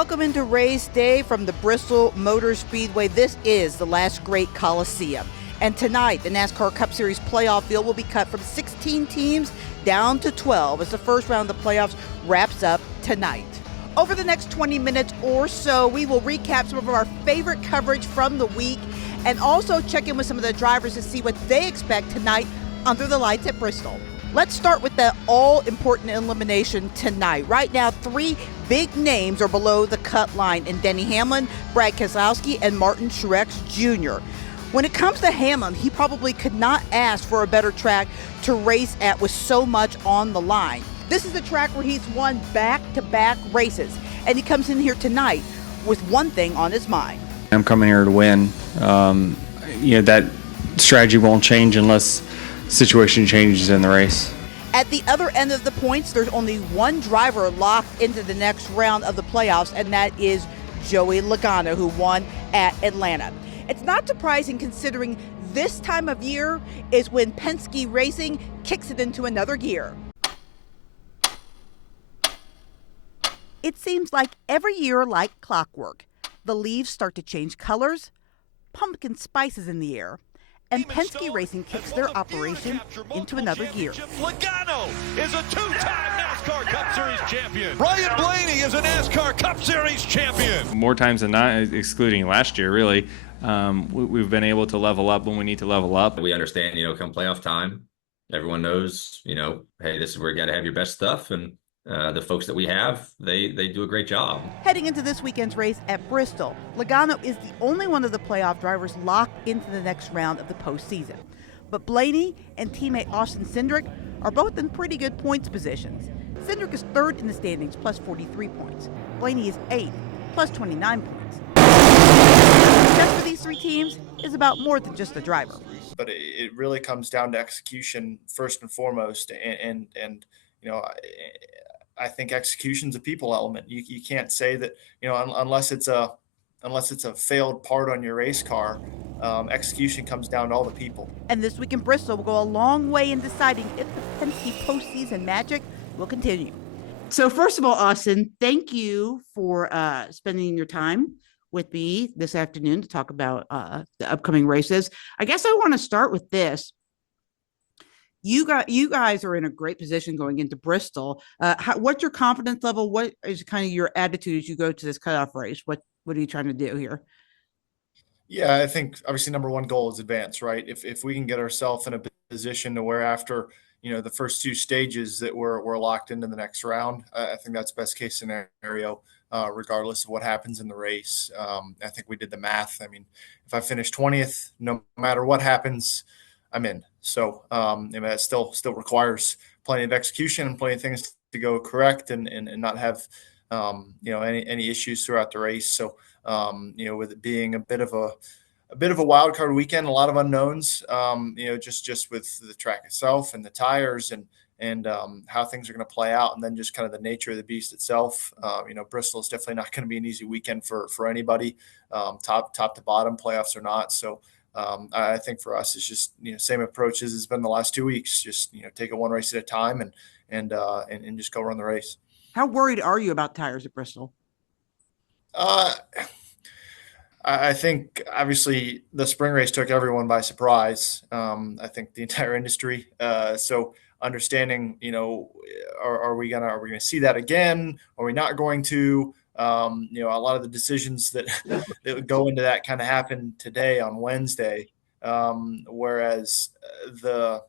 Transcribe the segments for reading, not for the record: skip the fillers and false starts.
Welcome into race day from the Bristol Motor Speedway. This is the last great Coliseum. And tonight, the NASCAR Cup Series playoff field will be cut from 16 teams down to 12 as the first round of the playoffs wraps up tonight. Over the next 20 minutes or so, we will recap some of our favorite coverage from the week and also check in with some of the drivers to see what they expect tonight under the lights at Bristol. Let's start with the all-important elimination tonight. Right now, three big names are below the cut line in Denny Hamlin, Brad Keselowski, and Martin Truex Jr. When it comes to Hamlin, he probably could not ask for a better track to race at with so much on the line. This is a track where he's won back-to-back races, and he comes in here tonight with one thing on his mind. I'm coming here to win. That strategy won't change unless situation changes in the race. At the other end of the points, there's only one driver locked into the next round of the playoffs, and that is Joey Logano, who won at Atlanta. It's not surprising considering this time of year is when Penske Racing kicks it into another gear. It seems like every year like clockwork. The leaves start to change colors, pumpkin spice is in the air, and Penske Racing kicks their operation into another gear. Logano is a two-time NASCAR Cup Series champion. Ryan Blaney is a NASCAR Cup Series champion. More times than not, excluding last year, really, we've been able to level up when we need to level up. We understand, come playoff time, everyone knows, hey, this is where you got to have your best stuff, and the folks that we have, they do a great job. Heading into this weekend's race at Bristol, Logano is the only one of the playoff drivers locked into the next round of the postseason. But Blaney and teammate Austin Cindric are both in pretty good points positions. Cindric is third in the standings, plus 43 points. Blaney is eighth, plus 29 points. Success for these three teams is about more than just the driver. But it really comes down to execution first and foremost, and I think execution's a people element. You can't say that, unless it's a failed part on your race car, execution comes down to all the people. And this week in Bristol will go a long way in deciding if the Penske postseason magic will continue. So first of all, Austin, thank you for spending your time with me this afternoon to talk about the upcoming races. I guess I want to start with this. You guys are in a great position going into Bristol. What's your confidence level? What is kind of your attitude as you go to this cutoff race? What are you trying to do here? Yeah, I think obviously number one goal is advance, right? If we can get ourselves in a position to where after the first two stages that we're locked into the next round, I think that's best case scenario, regardless of what happens in the race. I think we did the math. I mean, if I finish 20th, no matter what happens, I'm in. So it still requires plenty of execution and plenty of things to go correct and not have any issues throughout the race. So with it being a bit of a wild card weekend, a lot of unknowns, just with the track itself and the tires and how things are going to play out, and then just kind of the nature of the beast itself. Bristol is definitely not going to be an easy weekend for anybody, top to bottom, playoffs or not. So I think for us, it's just, same approach as it's been the last 2 weeks. Just, take it one race at a time and just go run the race. How worried are you about tires at Bristol? I think obviously the spring race took everyone by surprise. I think the entire industry. So understanding, are we gonna see that again? Are we not going to? A lot of the decisions that would go into that kind of happened today on Wednesday, whereas the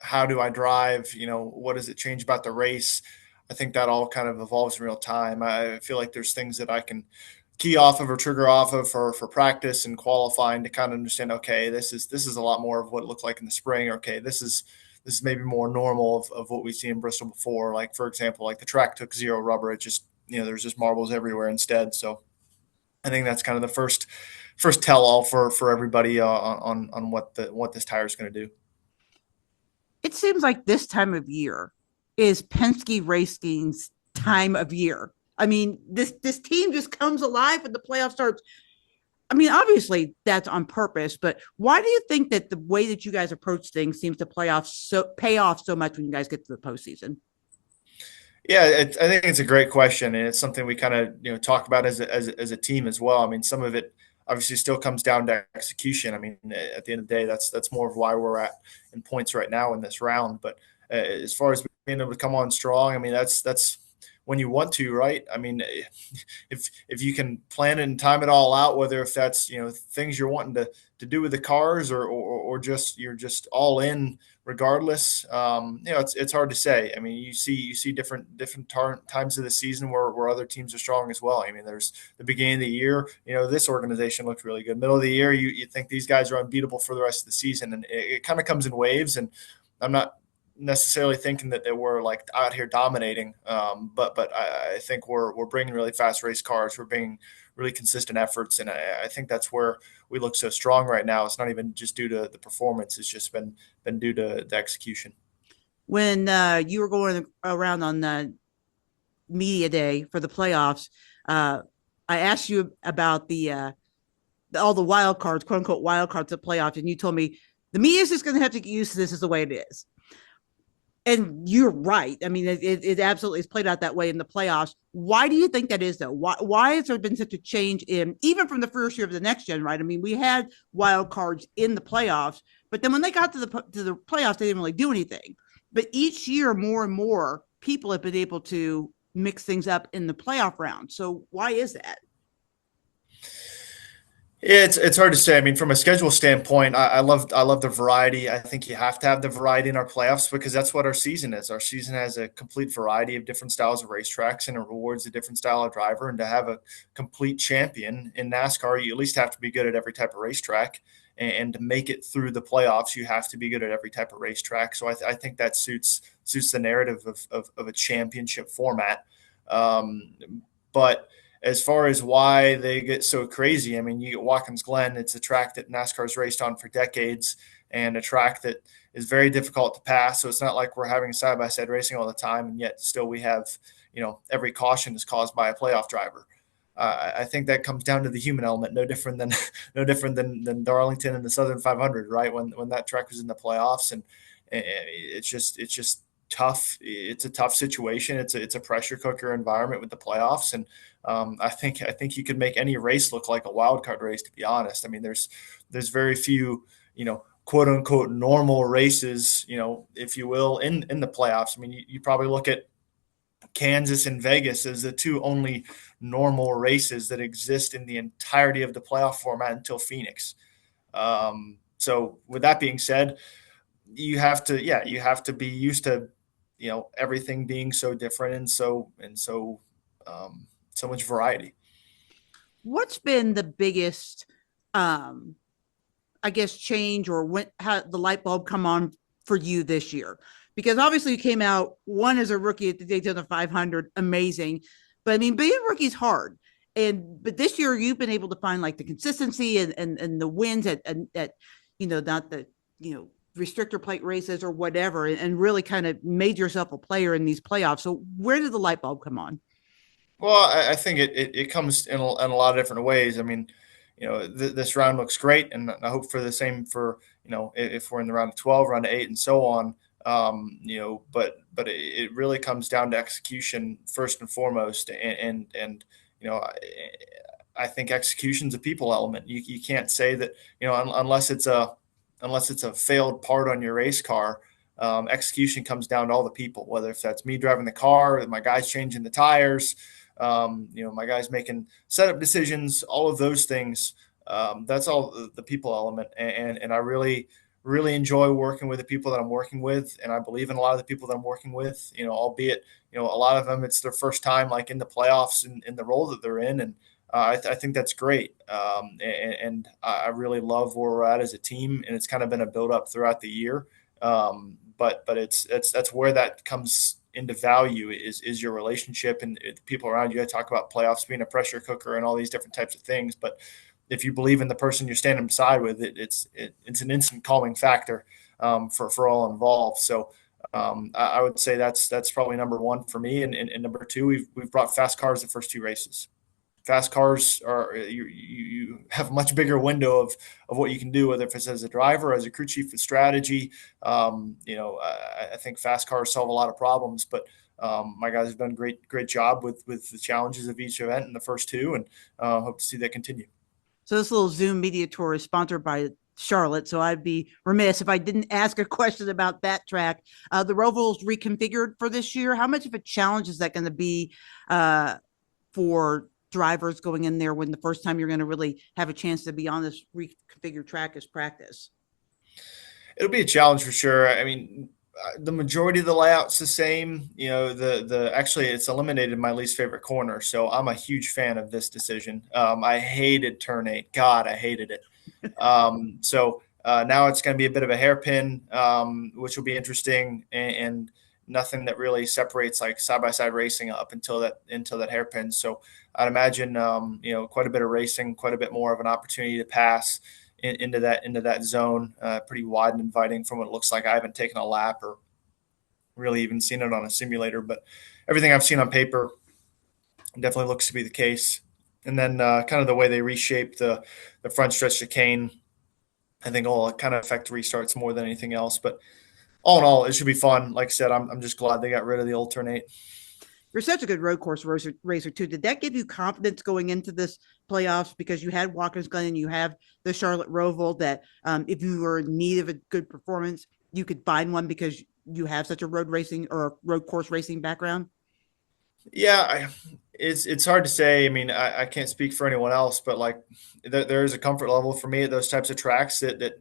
how do I drive, what does it change about the race? I think that all kind of evolves in real time. I feel like there's things that I can key off of or trigger off of for practice and qualifying to kind of understand, okay, this is a lot more of what it looked like in the spring. Okay, this is maybe more normal of what we see in Bristol before. Like, for example, like the track took zero rubber. It just, there's just marbles everywhere instead. So I think that's kind of the first tell all for everybody on what this tire is going to do. It seems like this time of year is Penske Racing's time of year. I mean, this team just comes alive when the playoff starts. I mean, obviously that's on purpose, but why do you think that the way that you guys approach things seems to pay off so much when you guys get to the postseason? Yeah, I think it's a great question, and it's something we kind of talk about as a team as well. I mean, some of it obviously still comes down to execution. I mean, at the end of the day, that's more of why we're at in points right now in this round. But as far as being able to come on strong, I mean, that's when you want to, right? I mean, if you can plan it and time it all out, whether if that's things you're wanting to do with the cars or just you're just all in regardless. It's hard to say. I mean, you see different times of the season where other teams are strong as well. I mean, there's the beginning of the year. This organization looked really good. Middle of the year, you think these guys are unbeatable for the rest of the season, and it kind of comes in waves. And I'm not necessarily thinking that they were like out here dominating, but I think we're bringing really fast race cars. We're bringing really consistent efforts, and I think that's where we look so strong right now. It's not even just due to the performance; it's just been due to the execution. When you were going around on media day for the playoffs, uh, I asked you about all the wild cards, quote unquote wild cards of playoffs, and you told me the media is just going to have to get used to this is the way it is. And you're right. I mean, it absolutely is played out that way in the playoffs. Why do you think that is, though? Why has there been such a change in even from the first year of the next gen? Right. I mean, we had wild cards in the playoffs, but then when they got to the playoffs, they didn't really do anything. But each year, more and more people have been able to mix things up in the playoff round. So why is that? It's hard to say. I mean, from a schedule standpoint, I love the variety. I think you have to have the variety in our playoffs because that's what our season is. Our season has a complete variety of different styles of racetracks, and it rewards a different style of driver. And to have a complete champion in NASCAR, you at least have to be good at every type of racetrack. And to make it through the playoffs, you have to be good at every type of racetrack. So I think that suits the narrative of a championship format. Um, but as far as why they get so crazy, I mean, you get Watkins Glen. It's a track that NASCAR's raced on for decades and a track that is very difficult to pass. So it's not like we're having side by side racing all the time, and yet still we have, every caution is caused by a playoff driver. I think that comes down to the human element, no different than no different than Darlington and the Southern 500, right? When that track was in the playoffs, and it's just tough. It's a tough situation. It's a pressure cooker environment with the playoffs, and I think you could make any race look like a wild card race. To be honest, I mean, there's very few, quote unquote normal races, if you will, in the playoffs. I mean, you probably look at Kansas and Vegas as the two only normal races that exist in the entirety of the playoff format until Phoenix. So with that being said, you have to be used to, everything being so different and so much variety. What's been the biggest um I guess change or when how the light bulb come on for you this year? Because obviously you came out one as a rookie at the Daytona 500, amazing. But I mean, being a rookie is hard. And but this year you've been able to find like the consistency and the wins at not the restrictor plate races or whatever, and really kind of made yourself a player in these playoffs. So where did the light bulb come on? Well, I think it comes in a lot of different ways. I mean, this round looks great, and I hope for the same for if we're in the round of 12, round of 8, and so on. But it really comes down to execution first and foremost, and you know, I think execution's a people element. You can't say that unless it's a failed part on your race car. Execution comes down to all the people, whether if that's me driving the car, my guys changing the tires, my guys making setup decisions, all of those things. That's all the people element, and I really enjoy working with the people that I'm working with, and I believe in a lot of the people that I'm working with. Albeit a lot of them it's their first time like in the playoffs in the role that they're in, and I think that's great. And I really love where we're at as a team, and it's kind of been a build up throughout the year. But that's where that comes into value is your relationship and the people around you. I talk about playoffs being a pressure cooker and all these different types of things, but if you believe in the person you're standing beside with, it's an instant calming factor for all involved. So I would say that's probably number one for me, and number two, we've brought fast cars the first two races. fast cars are you have a much bigger window of what you can do, whether if it's as a driver, as a crew chief with strategy. I think fast cars solve a lot of problems, but my guys have done great job with the challenges of each event in the first two, and hope to see that continue. So this little Zoom media tour is sponsored by Charlotte, so I'd be remiss if I didn't ask a question about that track. The Roval's reconfigured for this year. How much of a challenge is that going to be for drivers going in there when the first time you're going to really have a chance to be on this reconfigured track as practice? It'll be a challenge for sure. I mean, the majority of the layout's the same. The actually it's eliminated my least favorite corner, so I'm a huge fan of this decision. I hated turn 8. God, I hated it. Now it's going to be a bit of a hairpin, which will be interesting, and nothing that really separates like side by side racing up until that hairpin. So I'd imagine quite a bit of racing, quite a bit more of an opportunity to pass into that zone, pretty wide and inviting from what it looks like. I haven't taken a lap or really even seen it on a simulator, but everything I've seen on paper definitely looks to be the case. And then kind of the way they reshape the front stretch chicane, I think will kind of affect restarts more than anything else. But all in all, it should be fun. Like I said, I'm just glad they got rid of the old turn 8. You're such a good road course racer too. Did that give you confidence going into this playoffs because you had Watkins Glen and you have the Charlotte Roval that if you were in need of a good performance, you could find one because you have such a road racing or road course racing background? Yeah, it's hard to say. I mean, I can't speak for anyone else, but like there is a comfort level for me at those types of tracks that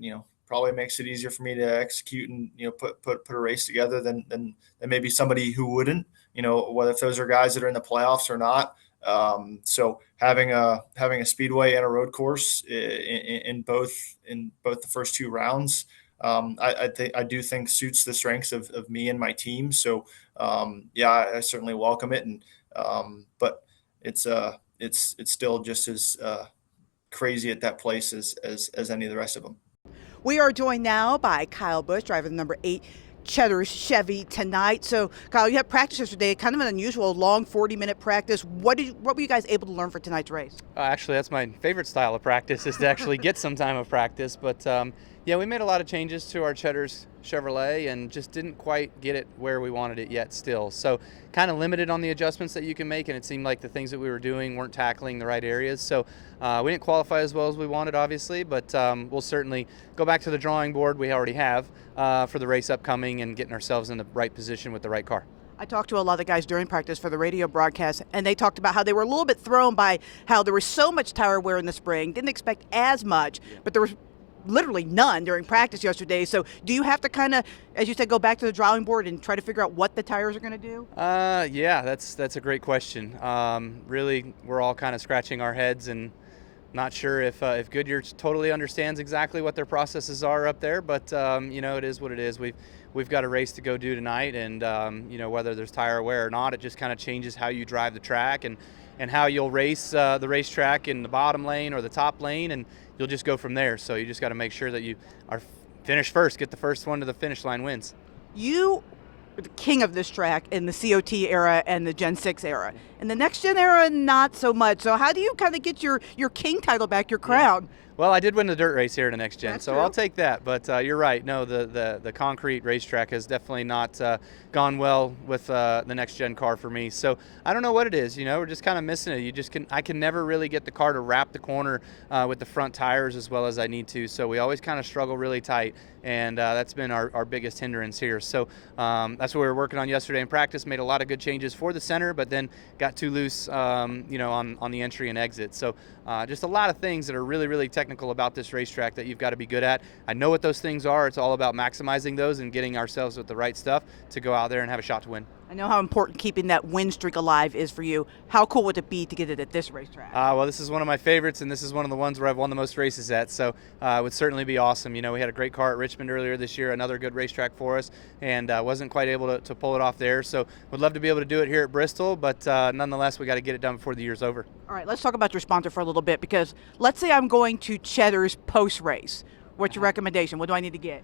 probably makes it easier for me to execute and put a race together than maybe somebody who wouldn't. Whether if those are guys that are in the playoffs or not. So having a speedway and a road course in both the first two rounds, I do think suits the strengths of me and my team. So I certainly welcome it, and but it's still just as crazy at that place as any of the rest of them. We are joined now by Kyle Busch, driver the number 8 Cheddar's Chevy tonight. So, Kyle, you had practice yesterday, kind of an unusual long 40-minute practice. What were you guys able to learn for tonight's race? Actually, that's my favorite style of practice, is to actually get some time of practice. But we made a lot of changes to our Cheddar's Chevrolet and just didn't quite get it where we wanted it yet still. So kind of limited on the adjustments that you can make, and it seemed like the things that we were doing weren't tackling the right areas. So we didn't qualify as well as we wanted, obviously, but we'll certainly go back to the drawing board we already have for the race upcoming and getting ourselves in the right position with the right car. I talked to a lot of the guys during practice for the radio broadcast, and they talked about how they were a little bit thrown by how there was so much tire wear in the spring, didn't expect as much, but there was literally none during practice yesterday. So do you have to kind of, as you said, go back to the drawing board and try to figure out what the tires are going to do? That's a great question. Really, we're all kind of scratching our heads and not sure if Goodyear totally understands exactly what their processes are up there, but it is what it is. We've got a race to go do tonight, and whether there's tire wear or not, it just kind of changes how you drive the track and how you'll race the racetrack in the bottom lane or the top lane, and you'll just go from there. So you just got to make sure that you are finish first, get the first one to the finish line wins. You were the king of this track in the COT era and the Gen 6 era. In the next gen era, not so much. So how do you kind of get your king title back, your crown? Well, I did win the dirt race here in the next gen, That's so true. I'll take that. But you're right. No, the concrete racetrack has definitely not gone well with the next gen car for me. So I don't know what it is. We're just kind of missing it. I can never really get the car to wrap the corner with the front tires as well as I need to. So we always kind of struggle really tight, and that's been our biggest hindrance here. So that's what we were working on yesterday in practice. Made a lot of good changes for the center, but then got too loose, on the entry and exit. So just a lot of things that are really, really technical about this racetrack that you've got to be good at. I know what those things are. It's all about maximizing those and getting ourselves with the right stuff to go out there and have a shot to win. I know how important keeping that win streak alive is for you. How cool would it be to get it at this racetrack? Well, this is one of my favorites, and this is one of the ones where I've won the most races at, so it would certainly be awesome. We had a great car at Richmond earlier this year, another good racetrack for us, and wasn't quite able to pull it off there. So would love to be able to do it here at Bristol, but nonetheless, we got to get it done before the year's over. All right, let's talk about your sponsor for a little bit, because let's say I'm going to Cheddar's post-race. What's your recommendation? What do I need to get?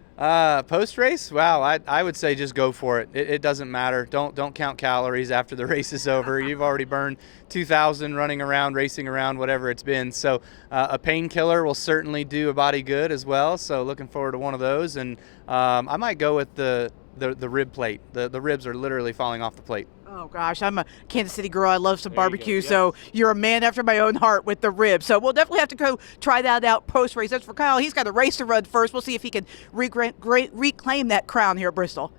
Post race, wow, I would say just go for it. It doesn't matter. Don't count calories after the race is over. You've already burned 2,000 running around, racing around, whatever it's been. So a painkiller will certainly do a body good as well. So looking forward to one of those. And I might go with the rib plate. The ribs are literally falling off the plate. Oh gosh, I'm a Kansas City girl. I love some There you go, barbecue, yes. so you're a man after my own heart with the ribs. So we'll definitely have to go try that out post race. As for Kyle, he's got a race to run first. We'll see if he can reclaim that crown here at Bristol.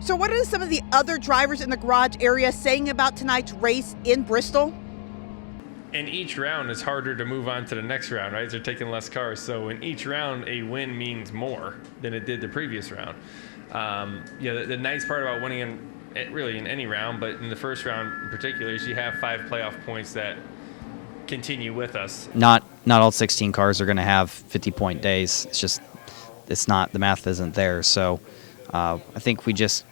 So what are some of the other drivers in the garage area saying about tonight's race in Bristol? And each round is harder to move on to the next round, right? They're taking less cars. So in each round, a win means more than it did the previous round. The nice part about winning in any round, but in the first round in particular, is you have 5 playoff points that continue with us. Not all 16 cars are going to have 50-point days. It's not, the math isn't there. So I think we just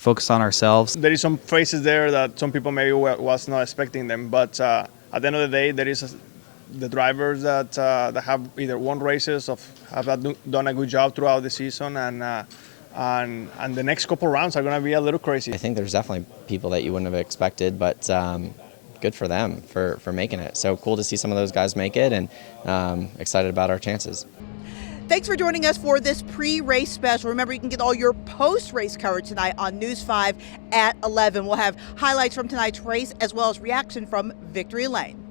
focus on ourselves. There is some phases there that some people maybe was not expecting them, but at the end of the day, there is the drivers that have either won races or have done a good job throughout the season, and the next couple rounds are going to be a little crazy. I think there's definitely people that you wouldn't have expected, but good for them for making it. So cool to see some of those guys make it, and excited about our chances. Thanks for joining us for this pre-race special. Remember, you can get all your post-race coverage tonight on News 5 at 11. We'll have highlights from tonight's race as well as reaction from Victory Lane.